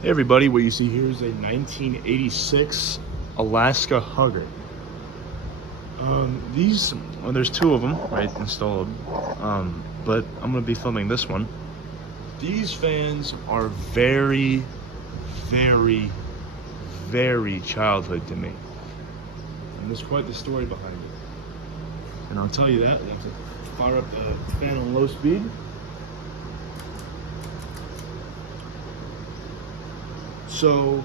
Hey everybody, what you see here is a 1986 Alaska Hugger. There's two of them, right, installed, but I'm going to be filming this one. These fans are very, very, very childhood to me. And there's quite the story behind it. And I'll tell you that. I have to fire up the fan on low speed. So,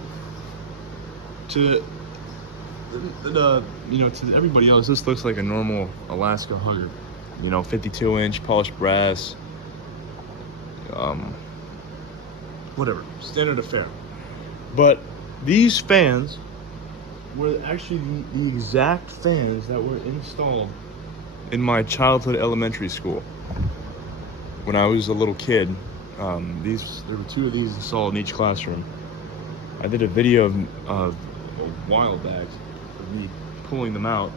to everybody else, this looks like a normal Alaska Hugger. 52-inch polished brass. Whatever, standard affair. But these fans were actually the exact fans that were installed in my childhood elementary school. When I was a little kid, there were two of these installed in each classroom. I did a video of a while back of me pulling them out,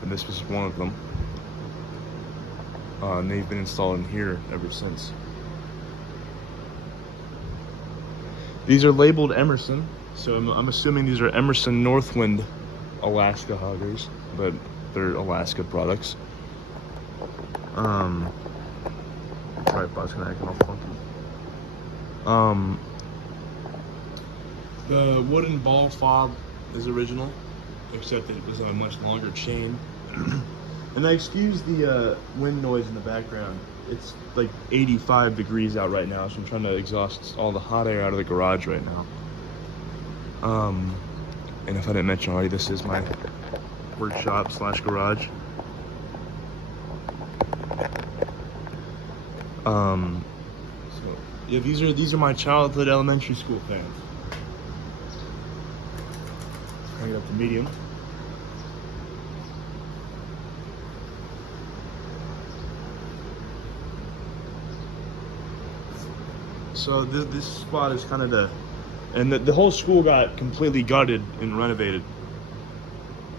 and this was one of them. And they've been installed in here ever since. These are labeled Emerson, so I'm assuming these are Emerson Northwind Alaska Huggers, but they're Alaska products. Tripod's kind of acting all funky. The wooden ball fob is original, except that it was on a much longer chain. And I excuse the wind noise in the background. It's like 85 degrees out right now, so I'm trying to exhaust all the hot air out of the garage right now. And if I didn't mention already, this is my workshop / garage. So yeah, these are my childhood elementary school fans. Bring it up to medium. So this spot is kind of the whole school got completely gutted and renovated.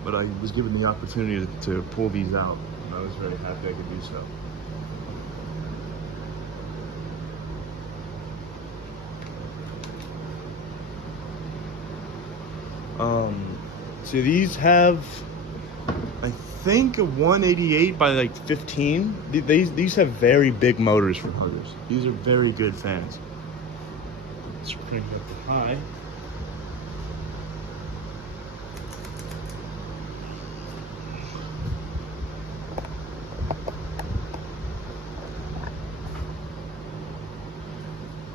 But I was given the opportunity to pull these out, and I was very happy I could do so. So these have, I think, a 188 by like 15. These have very big motors for huggers. These are very good fans. Let's bring up the high.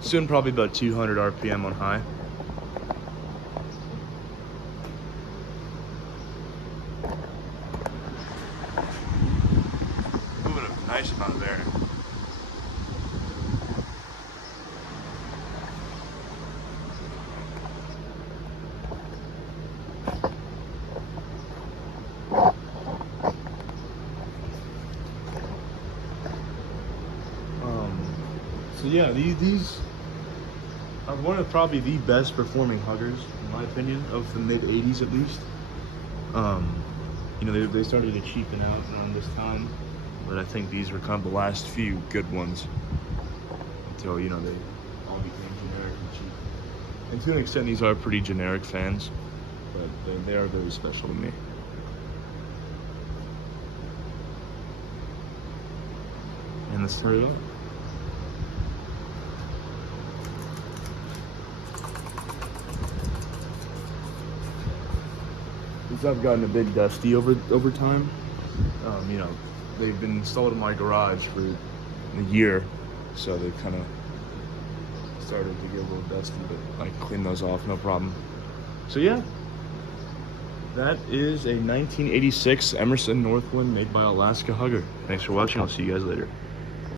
Soon probably about 200 RPM on high. Nice amount of air. So yeah, these are one of probably the best performing huggers, in my opinion, of the mid 80s at least. They started to cheapen out around this time. But I think these were kind of the last few good ones until, they all became generic and cheap. And to an extent, these are pretty generic fans, but they are very special to me. And let's turn it on. These have gotten a bit dusty over time. They've been installed in my garage for a year, so they kind of started to get a little dusty, but I cleaned those off, no problem. So yeah, that is a 1986 Emerson Northwind made by Alaska Hugger. Thanks for watching. I'll see you guys later.